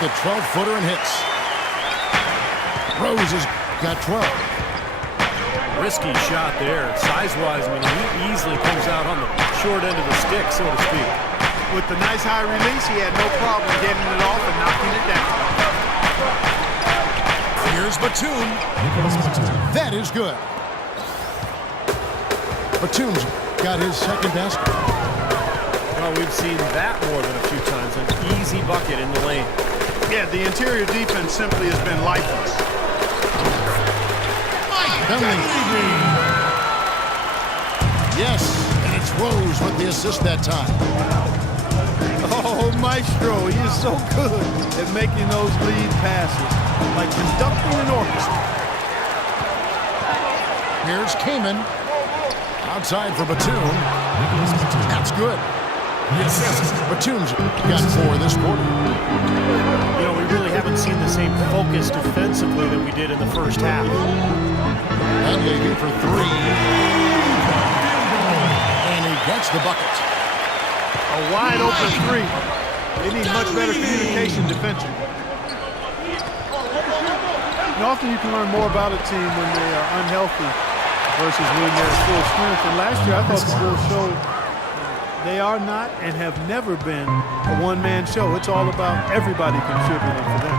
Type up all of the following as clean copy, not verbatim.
the 12-footer and hits. Rose has got 12. Risky shot there. Size-wise, I mean, he easily comes out on the short end of the stick, so to speak. With the nice high release, he had no problem getting it off and knocking it down. Here's Batum. That is good. Batum's got his second basket. Well, we've seen that more than a few times. An easy bucket in the lane. Yeah, the interior defense simply has been lifeless. Yes, and it's Rose with the assist that time. Oh, Maestro, he is so good at making those lead passes, like conducting an orchestra. Here's Kaman. Outside for Batum. That's good. Batum's got 4 this quarter. You know, we really haven't seen the same focus defensively that we did in the first half. And Levy for 3. And he gets the bucket. A wide open 3. They need much better communication defensively. And often you can learn more about a team when they are unhealthy versus when they're at full strength. And last year I thought the Bulls showed they are not and have never been a one-man show. It's all about everybody contributing for them.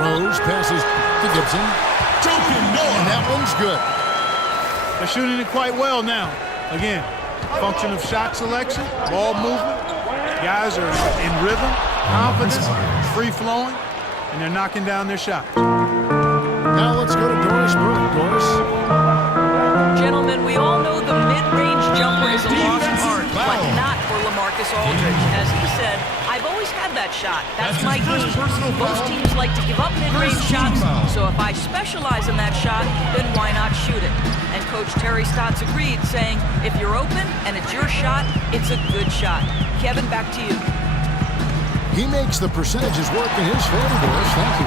Rose passes to Gibson. And that one's good. They're shooting it quite well now. Again, function of shot selection, ball movement. Guys are in rhythm, confident, free-flowing, and they're knocking down their shots. Now let's go to Doris Burke. Doris. Gentlemen, we all know the mid-range jumper is a lost art, but not for LaMarcus Aldridge. As he said, I've always had that shot. That's my game. Most teams like to give up mid-range shots, so if I specialize in that shot, then why not shoot it? And Coach Terry Stotts agreed, saying, if you're open and it's your shot, it's a good shot. Kevin, back to you. He makes the percentages work in his favor, Doris. Thank you.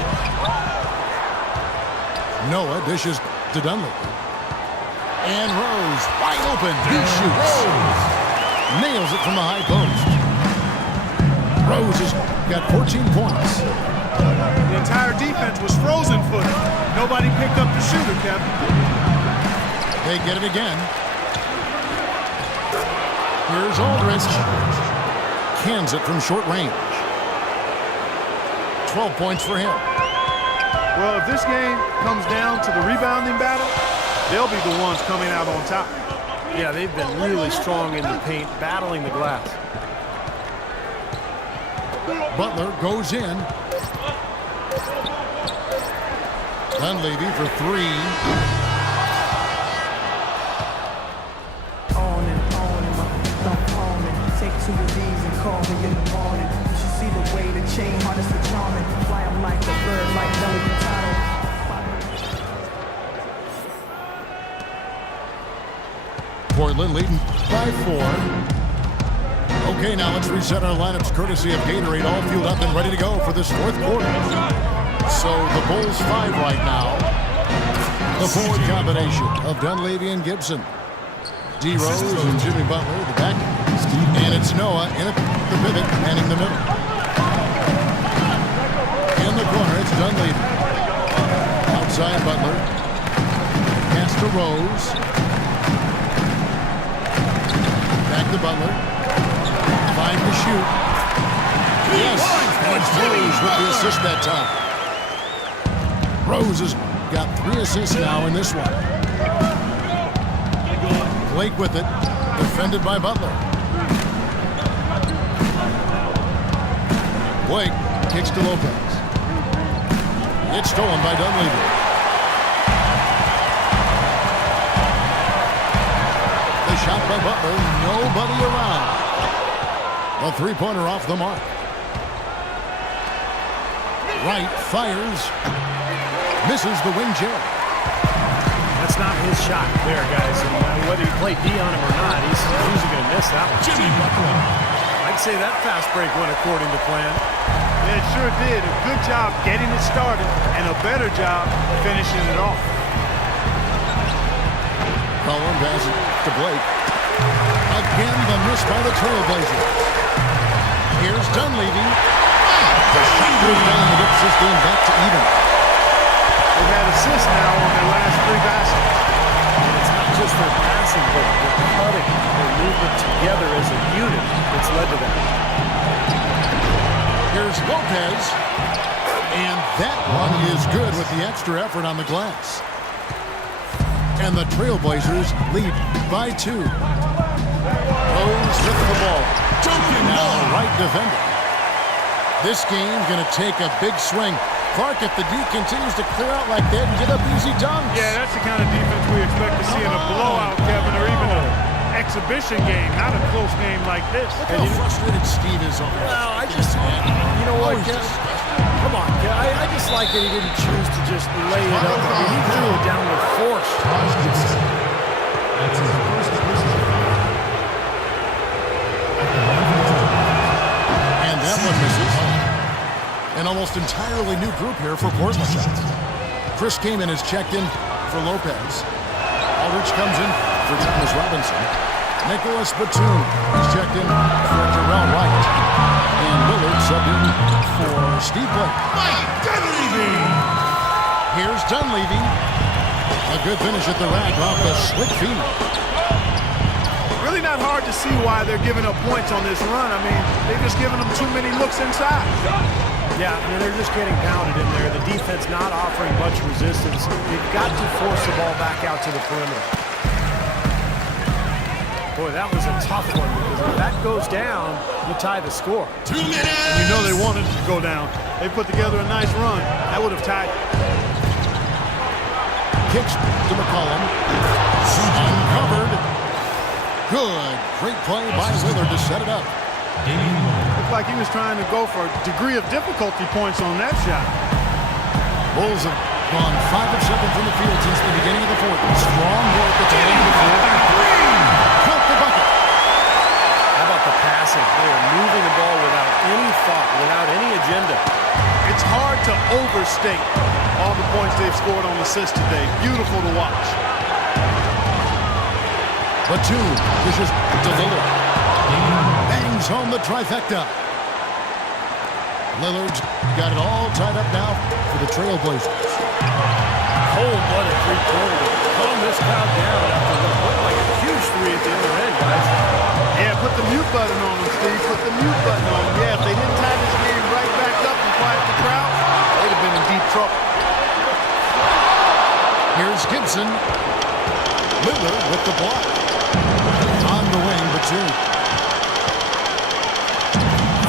Noah dishes to Dunleavy. And Rose, wide open. He shoots. Nails it from the high post. Rose has got 14 points. The entire defense was frozen-footed. Nobody picked up the shooter, Kevin. They get it again. Here's Aldridge. Cans it from short range. 12 points for him. Well, if this game comes down to the rebounding battle, they'll be the ones coming out on top. Yeah, they've been really strong in the paint, battling the glass. Butler goes in. Dunleavy for 3. On and on and take to your knees and call me in the morning. You should see the way the chain harness the charming. Fly 'em like a bird, like Nelly Furtado. Portland leading by 4. Okay, now let's reset our lineups courtesy of Gatorade, all fueled up and ready to go for this 4th quarter. So the Bulls 5 right now. The forward combination of Dunleavy and Gibson. D. Rose and Jimmy Butler, the back. And it's Noah in the pivot, manning the middle. In the corner, it's Dunleavy. Outside Butler. Pass to Rose. Back to Butler. 5 to shoot. Yes, and it's Rose with the assist that time. Rose has got 3 assists now in this one. Blake with it, defended by Butler. Blake kicks to Lopez. It's stolen by Dunleavy. The shot by Butler, nobody around. A 3-pointer off the mark. Wright fires. Misses the wing jab. That's not his shot there, guys. And whether you play D on him or not, he's usually going to miss that one. Jimmy Butler. I'd say that fast break went according to plan. Yeah, it sure did. A good job getting it started and a better job finishing it off. Cullen passes it to Blake. Again, the miss by the Trailblazers. Here's Dunleavy. The shot goes down and gets this game back to even. They've had assists now on their last 3 baskets. It's not just their passing, but their cutting, their movement together as a unit that's led to that. Here's Lopez. And that one is good with the extra effort on the glass. And the Trailblazers lead by 2. Rose with the ball. Now right defender. This game's going to take a big swing. Clark, if the D continues to clear out like that and get up easy dunks. Yeah, that's the kind of defense we expect to see in a blowout, Kevin, or even an exhibition game, not a close game like this. Look how frustrated Steve is over there. Well, I just, you know what, come on, I just like that he didn't choose to just lay it up. I mean, he threw it down with force. That's his first personal foul. And that one misses. An almost entirely new group here for Portland. Chris Kaman is checked in for Lopez. Aldridge comes in for Thomas Robinson. Nicholas Batum is checked in for Jarrell Wright. And Lillard subbed in for Steve Blake. Here's Dunleavy. A good finish at the rack off the slick feed. Really not hard to see why they're giving up points on this run. I mean, they've just given them too many looks inside. Yeah, I mean, they're just getting pounded in there. The defense not offering much resistance. You've got to force the ball back out to the perimeter. Boy, that was a tough one because if that goes down, you tie the score. 2 minutes! And you know they wanted it to go down. They put together a nice run. That would have tied it. Kicks to McCollum. Uncovered. Good. Great play by Lillard to set it up. Looked like he was trying to go for a degree of difficulty points on that shot. Bulls have gone 5 of 7 from the field since the beginning of the fourth. Strong work at the end of the fourth. Count the bucket. How about the passing? They are moving the ball without any thought, without any agenda. It's hard to overstate all the points they've scored on assists today. Beautiful to watch. Batum dishes to Lillard. Bangs home the trifecta. Lillard's got it all tied up now for the Trailblazers. Cold-blooded three-pointer. Calm this crowd down after what looked like a huge three at the other end, guys. Yeah, put the mute button on them, Steve. Put the mute button on them. Yeah, if they didn't tie this game right back up and quiet the crowd, they'd have been in deep trouble. Here's Gibson. Lillard with the block. On the wing, Batum.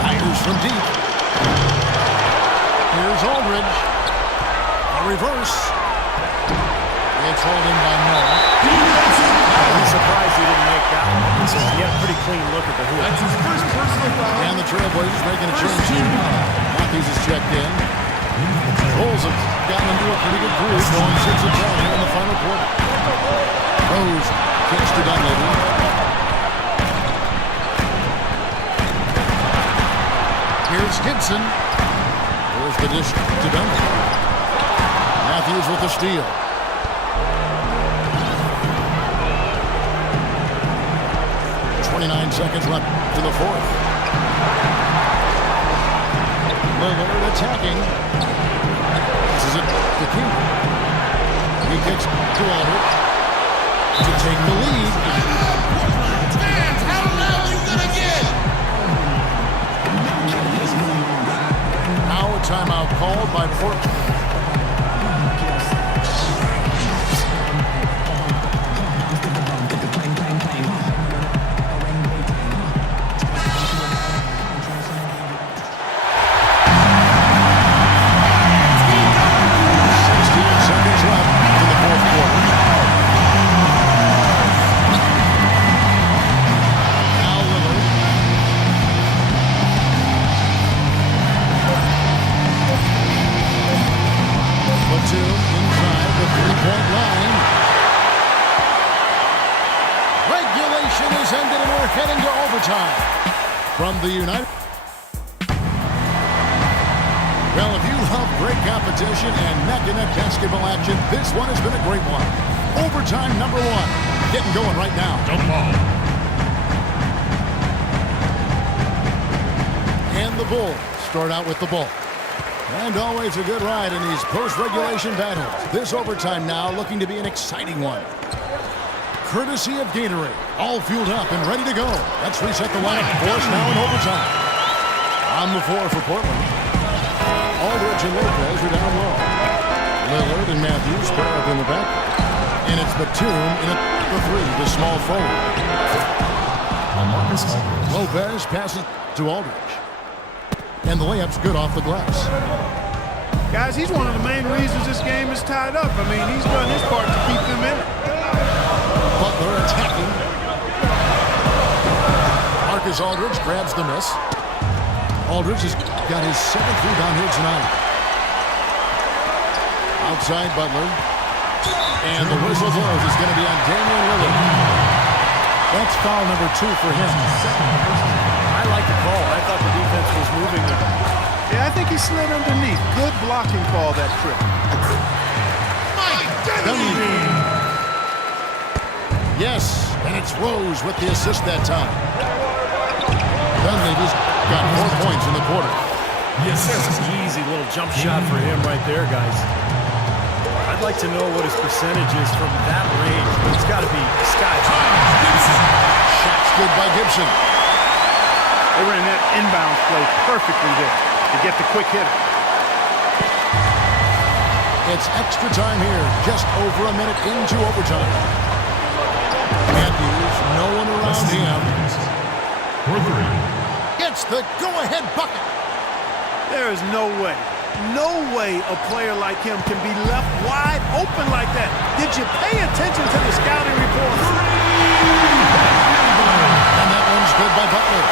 Fires from deep. Here's Aldridge. A reverse. It's hauled in by Noah. I'm surprised he didn't make that one. He had a pretty clean look at the hoop. That's his first personal foul. And the Trailblazers making a change here. Matthews is checked in. Bulls have gotten into a pretty good groove, going 6 of 10 here in the final quarter. Rose kicks to Dunleavy. Here's Gibson. There's the dish to Dunleavy. Matthews with the steal. Seconds left to the fourth. Lillard attacking. This is it to King. He kicks to Aldridge to take the lead. Fans, how loud you gonna get? Now a timeout called by Portland. Heading to overtime from the United. Well, if you love great competition and neck-to-neck basketball action, this one has been a great one. Overtime number 1. Getting going right now. Jump ball. And the Bulls start out with the ball. And always a good ride in these post-regulation battles. This overtime now looking to be an exciting one. Courtesy of Gatorade. All fueled up and ready to go. Let's reset the lineup for us now in overtime. On the floor for Portland. Aldridge and Lopez are down low. Lillard and Matthews pair up in the back. And it's Batum in at the three, the small forward. Lopez passes to Aldridge. And the layup's good off the glass. Guys, he's one of the main reasons this game is tied up. I mean, he's done his part to keep them in it. Butler attacking. Marcus Aldridge grabs the miss. Aldridge has got his 7th rebound here tonight. Outside Butler. And the whistle blows. It's going to be on Damian Lillard. That's foul number 2 for him. I like the call. I thought the defense was moving him. Yeah, I think he slid underneath. Good blocking call that trip. Yes, and it's Rose with the assist that time. Dunleavy's got 4 points in the quarter. Yes, easy little jump shot for him right there, guys. I'd like to know what his percentage is from that range. It's got to be sky high. Shot's good by Gibson. They ran that inbound play perfectly there to get the quick hitter. It's extra time here, just over a minute into overtime. Matthews, no one around him. It's the go-ahead bucket. There is no way a player like him can be left wide open like that. Did you pay attention to the scouting report? And that one's good by Butler.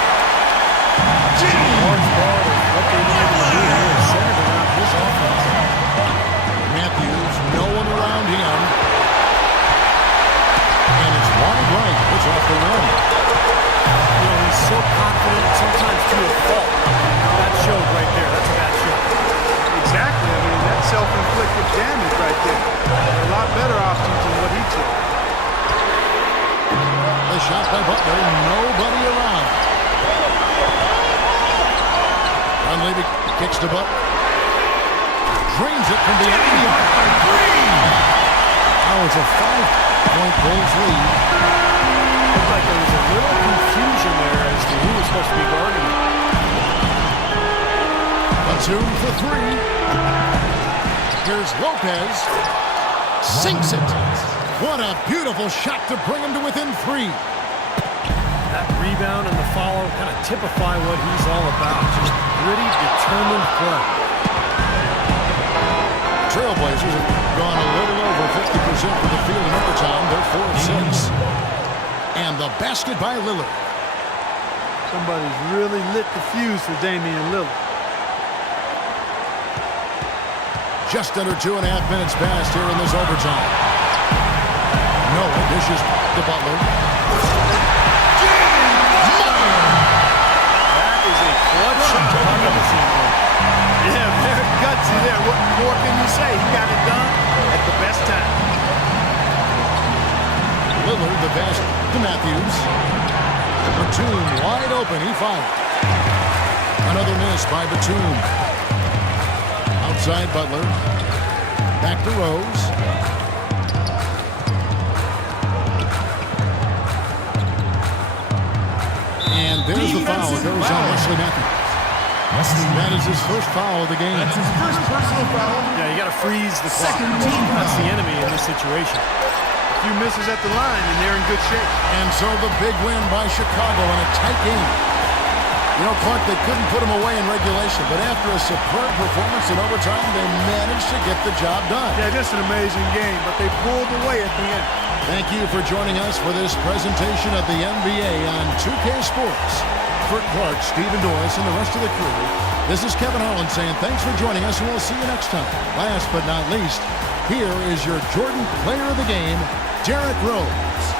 What they need to do here is centered around his offense. Matthews, no one around him. And it's wide right. It's off the rim. You know, he's so confident, sometimes to a fault. That showed right there. That's a bad shot. Exactly. I mean, that's self-inflicted damage right there. There are a lot better options than what he took. The shot by Butler, nobody around. Dunleavy kicks to Butler. Drains it from beyond the arc for 3. Now it's a 5-point Bulls lead. Looked like there was a little confusion there as to who was supposed to be guarding him. Batum for 3. Here's Lopez. Sinks it. What a beautiful shot to bring him to within 3. That rebound and the follow kind of typify what he's all about. Just gritty, determined play. Trailblazers have gone a little over 50% from the field in overtime. They're 4 of 6. And the basket by Lillard. Somebody's really lit the fuse for Damian Lillard. Just under 2.5 minutes passed here in this overtime. Noah dishes to Butler. That is a clutch shot in the scene. Yeah, very gutsy there. What more can you say? He got it done at the best time. Lillard the pass to Matthews. Batum wide open. He fired. Another miss by Batum. Outside Butler. Back to Rose. And there's the foul. It goes on Wesley Matthews. That is his first foul of the game. That's his first personal foul. Yeah, you got to freeze the clock. Second team That's foul. the enemy in this situation. A few misses at the line, and they're in good shape. And so the big win by Chicago in a tight game. You know, Clark, they couldn't put them away in regulation, but after a superb performance in overtime, they managed to get the job done. Yeah, just an amazing game, but they pulled away at the end. Thank you for joining us for this presentation of the NBA on 2K Sports. For Clark, Stephen Doris, and the rest of the crew, this is Kevin Harlan saying thanks for joining us, and we'll see you next time. Last but not least, here is your Jordan Player of the Game, Derrick Rose.